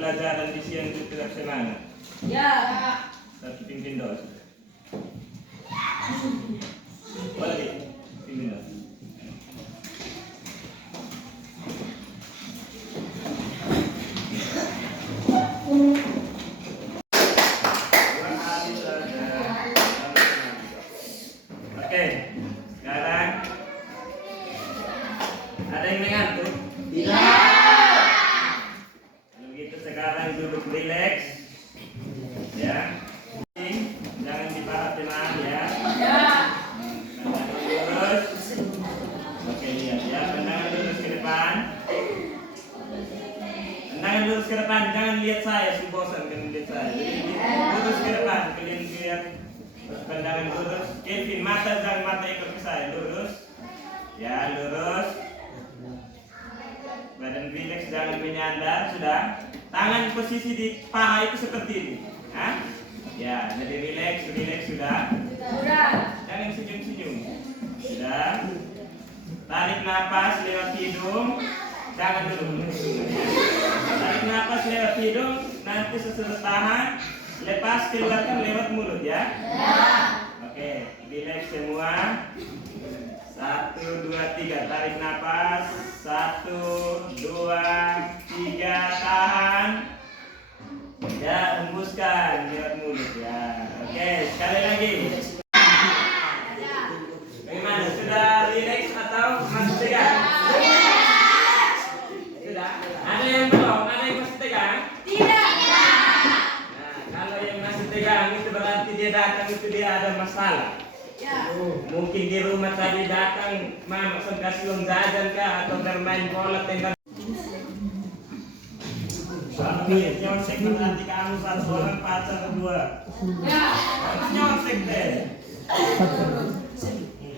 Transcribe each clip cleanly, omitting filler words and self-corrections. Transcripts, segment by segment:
pelajaran di siang itu tidak semangat? Ya. Satu pimpin doa sudah. Balik, pimpin doa. Oke, sekarang ada yang mengantuk? Tidak. Begitu sekarang duduk rileks, ya. Jangan dipahat tenang ya. Lurus. Oke, lihat ya. Pandangan lurus ke depan. Pandangan lurus ke depan. Jangan lihat saya, si bosan kan lihat saya. Jadi lurus ke depan. Kalian lihat. Pandangan lurus. Kevin, jangan mata ikut ke saya. Lurus. Ya, lurus. Badan rileks, jangan menyandar. Sudah. Tangan posisi di paha itu seperti ini. Hah? Ya, jadi rileks sudah. Jangan senyum-senyum. Sudah. Tarik nafas lewat hidung. Jangan dulu. Tarik nafas lewat hidung. Nanti sesudah tahan. Lepas keluarkan lewat mulut ya. Oke, rileks semua. 1, 2, 3. Tarik nafas. 1, 2, 3. Tahan. Ya, hembuskan lewat mulut ya. Oke, sekali lagi. Bagaimana? Sudah rileks atau masih tegang? Sudah. Ada yang belum? Ada yang masih tegang? Tidak. Nah, kalau yang masih tegang itu berarti dia datang itu dia ada masalah. Mungkin di rumah tadi datang mama kasih uang jajan kah atau bermain bola tembak. Nyonsek nanti kamu satu orang pacar kedua. Ya. Nyonsek deh.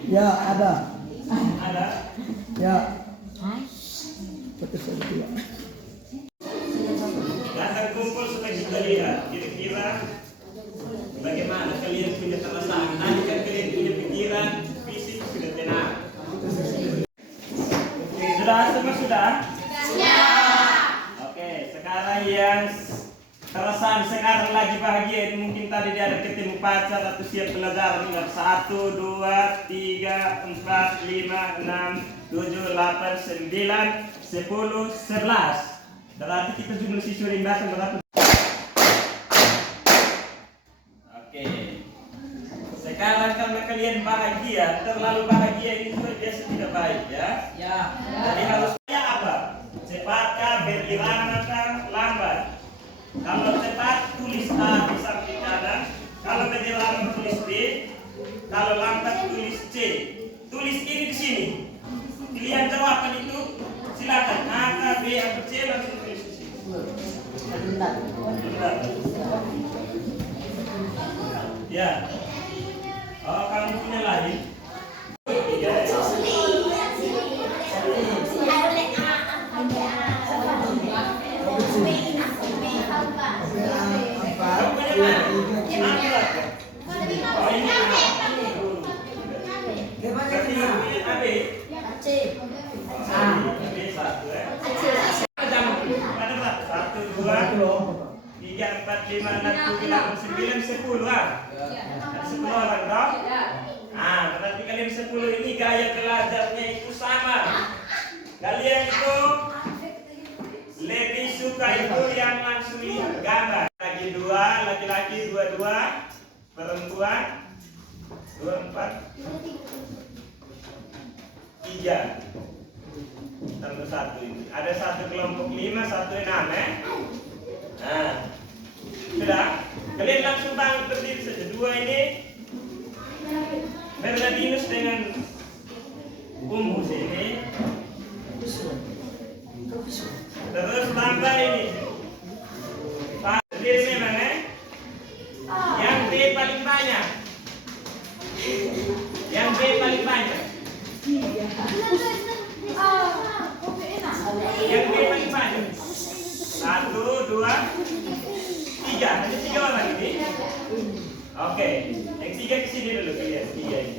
Ya, ada. Ada. Ya. Betul ya. Datang kumpul supaya kita lihat kira-kira bagaimana kalian punya perasaan. Tadi kan kalian punya pikiran, fisik sudah tenang. Sudah semua sudah? Sekarang yang perasaan sekarang lagi bahagia, mungkin tadi dia ada ketemu pacar atau siap pelajaran. Ingat 1, 2, 3, 4, 5, 6, 7, 8, 9, 10, 11. Berarti kita jumlah siswa yang datang berapa? Oke. Sekarang karena kalian bahagia, terlalu bahagia ini juga biasa tidak baik ya. Jadi harusnya apa? Cepatkah, berirama, lambat. Kalau cepat tulis A di samping kanan, kalau berjalan tulis B, kalau lambat tulis C. Tulis ini di sini. Pilihan jawaban itu silakan A, B atau C, langsung tulis di sini. Ya. Oh, kamu punya lain? Tiga, 4, 5, 6, 7, 8, 9, 10 lah. 10 orang toh? Nah, berarti kalian 10 ini gaya belajarnya itu sama. Kalian itu lebih suka itu yang langsung lihat gambar. Lagi 2, laki-laki 22, perempuan 24, 3. Tambah 1 ini. Ada satu kelompok 5, satu 6 Nah, sudah. Kalian langsung bangun berdiri saja. 2 ini Bernardinus dengan Umus ini. Terus tambah ini. Berdiri memang Yang B paling banyak. Yang B paling banyak. Yang B paling banyak. 1, 2, 3. Hanya 3 orang ini. Oke. Yang 3 kesini dulu kalian. 3 ini.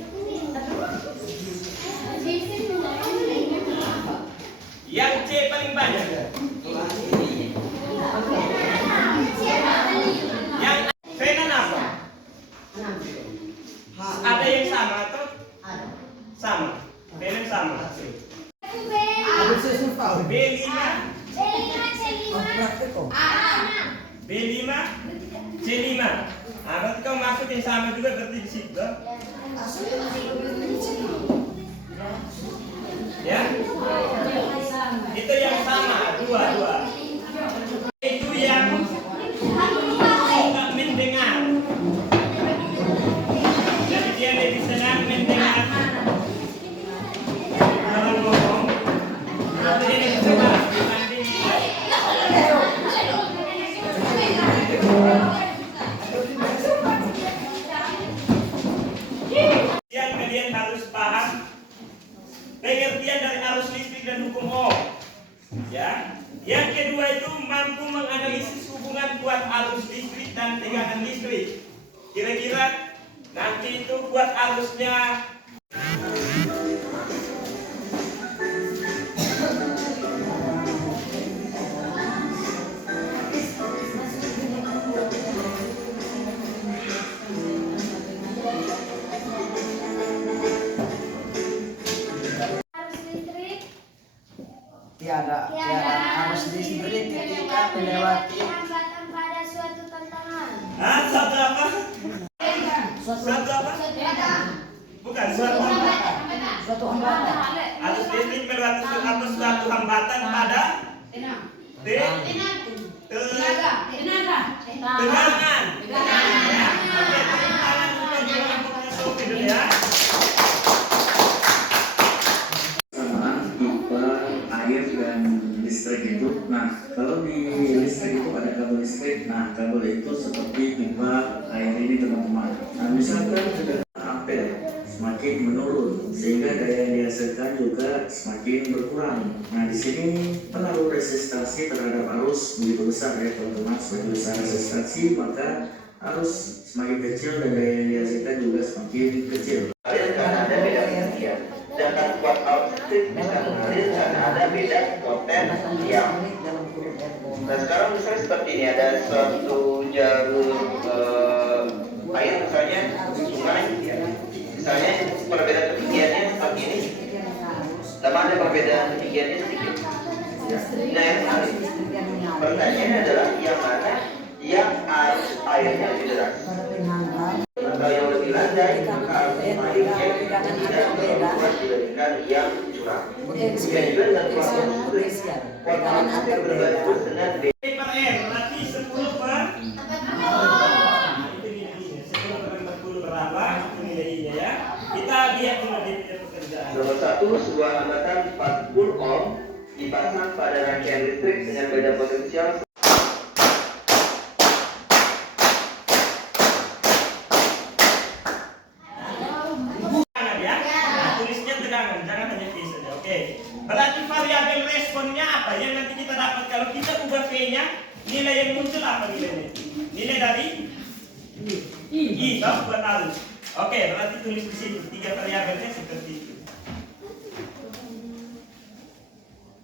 Yang C paling banyak. B5, C5. Nah, berarti kau masukin sama juga berarti di situ. Ya? Itu yang sama, dua. Itu yang tidak mendengar. Jadi dia lebih senang mendengar orang ngomong. Atau dia lebih suka dibanding yang kalian harus paham pengertian dari arus listrik dan hukum Ohm. Ya. Yang kedua itu mampu menganalisis hubungan kuat arus listrik dan tegangan listrik. Kira-kira nanti itu kuat arusnya tiada arus listrik ketika melewati hambatan pada suatu tantangan. Satu apa? Bukan suatu hambatan. suatu hambatan. Arus listrik melewati suatu hambatan pada tegangan. Ya. Oke, tepuk tangan untuk kelompoknya Sofi dulu ya. Air dan listrik itu. Nah, kalau di listrik itu ada kabel listrik. Nah, kabel itu seperti pipa air ini teman-teman. Nah, misalkan sudah ampere semakin menurun sehingga daya yang dihasilkan juga semakin berkurang. Nah, di sini pengaruh resistansi terhadap arus begitu besar ya teman-teman. Semakin besar resistansi maka arus semakin kecil dan daya yang dihasilkan juga semakin kecil. Alir karena ada beda pengertian. Sedangkan kuat arus listrik bisa mengalir karena ada beda potensial. Nah sekarang misalnya seperti ini ada suatu jarum air misalnya sungai ya. Misalnya perbedaan ketinggiannya seperti ini. Sama ada perbedaan ketinggiannya sedikit. Nah yang menarik pertanyaannya adalah yang mana yang arus airnya lebih deras. Atau yang lebih landai maka arus airnya tidak berubah dibandingkan yang curang. Demikian juga dengan proses listrik. Kuat arus listrik berbasis dengan Per R berarti 10 per itu nilainya 10 per 40 berapa itu nilainya ya. Kita lihat dulu di pekerjaan. nomor 1, sebuah hambatan 40 ohm dipasang pada rangkaian listrik dengan beda potensial. Jangan hanya V saja. Oke. Berarti variabel responnya apa yang nanti kita dapat kalau kita ubah V-nya, nilai yang muncul apa nilainya? Nilai dari I toh buat arus. Oke, berarti tulis di sini 3 variabelnya seperti itu.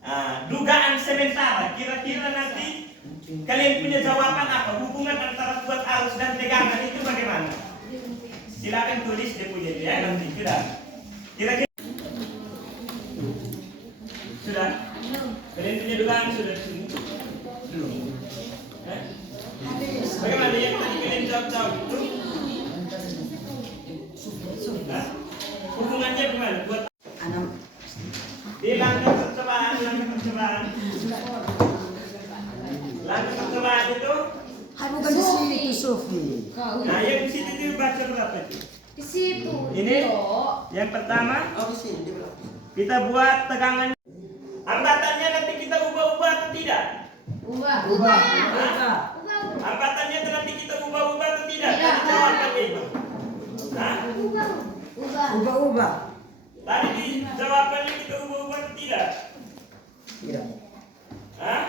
Nah, dugaan sementara kira-kira nanti kalian punya jawaban apa? Hubungan antara kuat arus dan tegangan itu bagaimana? Silakan tulis dia punya ya nanti sudah. Kira-kira sudah? Kalian punya dugaan sudah di sini? Belum. Bagaimana yang tadi kalian jawab itu? Hubungannya gimana? Buat di langkah percobaan itu? Bukan di sini itu Sofi. Nah, yang di situ itu baca berapa itu? Di situ. Ini yang pertama Oh, di sini di belakang. kita buat tegangan. Hambatannya nanti kita ubah-ubah atau tidak? Ubah. Hambatannya nanti kita ubah-ubah atau tidak? Tadi jawabannya itu. Hah? Ubah. Tadi di jawabannya kita ubah-ubah atau tidak? Tidak. Hah?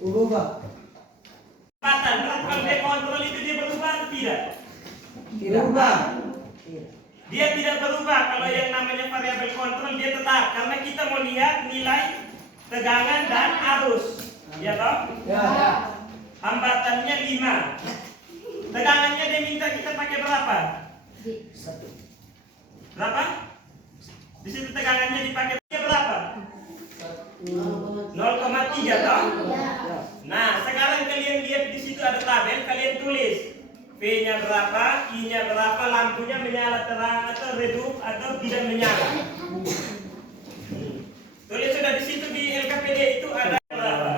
Ubah. Hambatan, berarti kalau dia kontrol itu dia berubah atau tidak? Tidak. Ubah. Dia tidak berubah. Kalau yang namanya variabel kontrol dia tetap. Karena kita mau lihat nilai tegangan dan arus. Ya toh? Ya. Hambatannya 5. Tegangannya dia minta kita pakai berapa? 1. Berapa? Di situ tegangannya dipakai berapa? 0,3 toh? 0,3 Nah, sekarang kalian lihat di situ ada tabel, kalian tulis V-nya berapa, I-nya berapa, lampunya menyala terang atau redup atau tidak menyala. Tulis sudah di situ di LKPD itu ada berapa.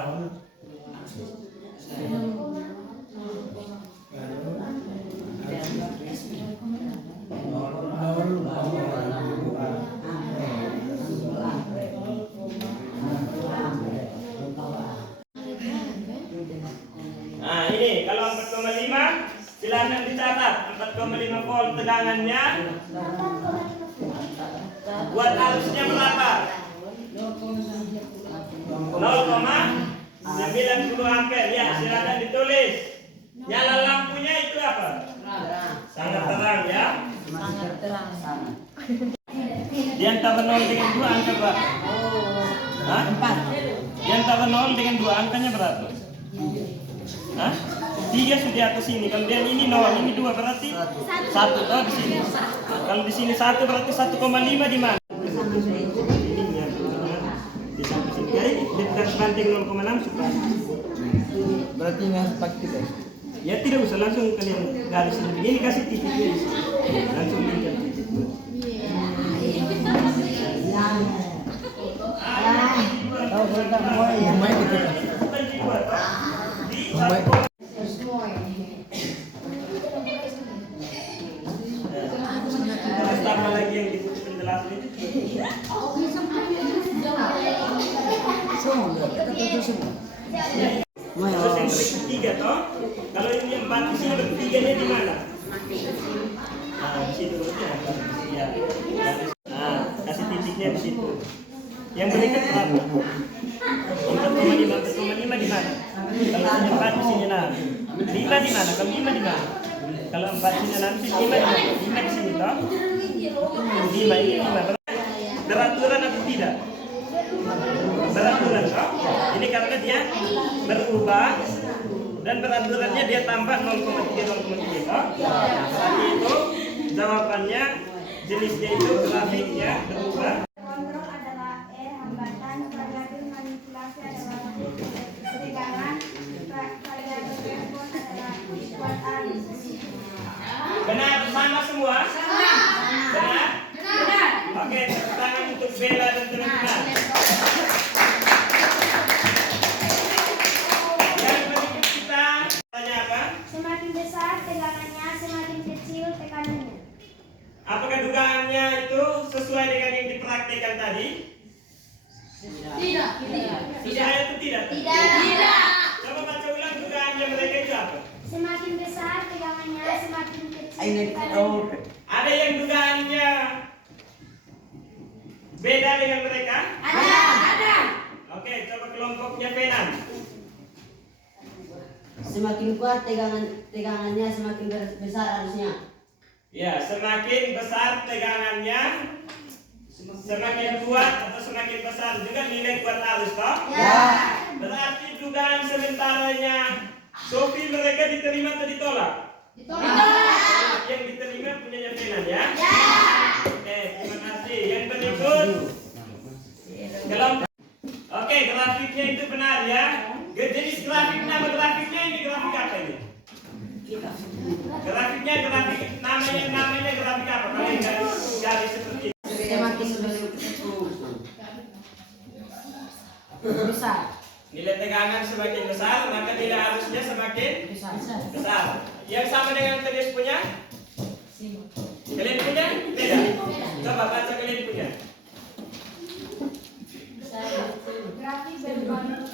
Nah, ini kalau 4,5 silakan dicatat 4,5 volt tegangannya. Buat arusnya berapa? 0,90 ampere. Ya, silakan ditulis. Nyala lampunya itu apa? Sangat terang ya. Sangat terang. Di antara 0 dengan 2 angka berapa? Hah? 4. Di antara 0 dengan 2 angkanya berapa? Hah? 3 sudah atas sini. Kalau dia ini 0, ini 2 berarti 1. Oh, di sini. Kalau di sini 1 berarti 1,5 di mana? Ininya di samping sini. Jadi dia harus banting 0,6 supaya. Berarti ini harus pakai tes. Ya tidak usah langsung kalian garis ini kasih titiknya di sini. Langsung tinggal titik. Tahu berapa mau yang main gitu. Tambah lagi yang dibutuh penjelasan itu. Semua, kita tutup semua. Terus yang ketiga toh, kalau ini 4 di sini bertiganya di mana? Nah, di situ berarti ya. Nah, kasih titiknya di situ. Yang berikan berapa? 4,5 di mana? Kalau 4 di sini 6. 5 di mana? Kalau 5 di mana? Kalau 4 sini 6, 5 di mana? 5 di sini toh. 5 ini 5. Beraturan atau tidak? Beraturan toh. Ini karena dia berubah dan beraturannya dia tambah 0,3 toh. Tadi itu jawabannya jenisnya itu grafiknya berubah. Kontrol adalah hambatan, variabel manipulasi adalah tegangan, variabel respon adalah kuat arus. Benar sama semua? Benar? Oke, tepuk tangan untuk Bella dan teman-teman. Yang berikut kita tanya apa? Semakin besar tegangannya, semakin kecil tekanannya. Apakah dugaannya itu sesuai dengan yang dipraktikkan tadi? Tidak. Sesuai atau tidak? Tidak. Coba baca ulang dugaannya mereka itu apa? Semakin besar tegangannya, semakin kecil Ini tekanannya. Ada yang dugaannya beda dengan mereka? Ada. Oke, coba kelompoknya Fenan. Semakin kuat tegangannya semakin besar arusnya. Ya, semakin besar tegangannya, semakin kuat atau semakin besar juga nilai kuat arus toh? Ya. Berarti dugaan sementaranya Sofi mereka diterima atau ditolak? Ditolak. Yang diterima punyanya Fenan ya? Ya. Oke, terima kasih. Yang berikut kelompok. Oke, grafiknya itu benar ya. Jenis grafik, nama grafiknya ini grafik apa ini? Grafiknya namanya grafik apa? Kalian garis seperti ini. Semakin besar. Nilai tegangan semakin besar, maka nilai arusnya semakin besar. Yang sama dengan tadi punya? Kalian punya? Beda. Coba baca kalian punya. Grafik berbentuk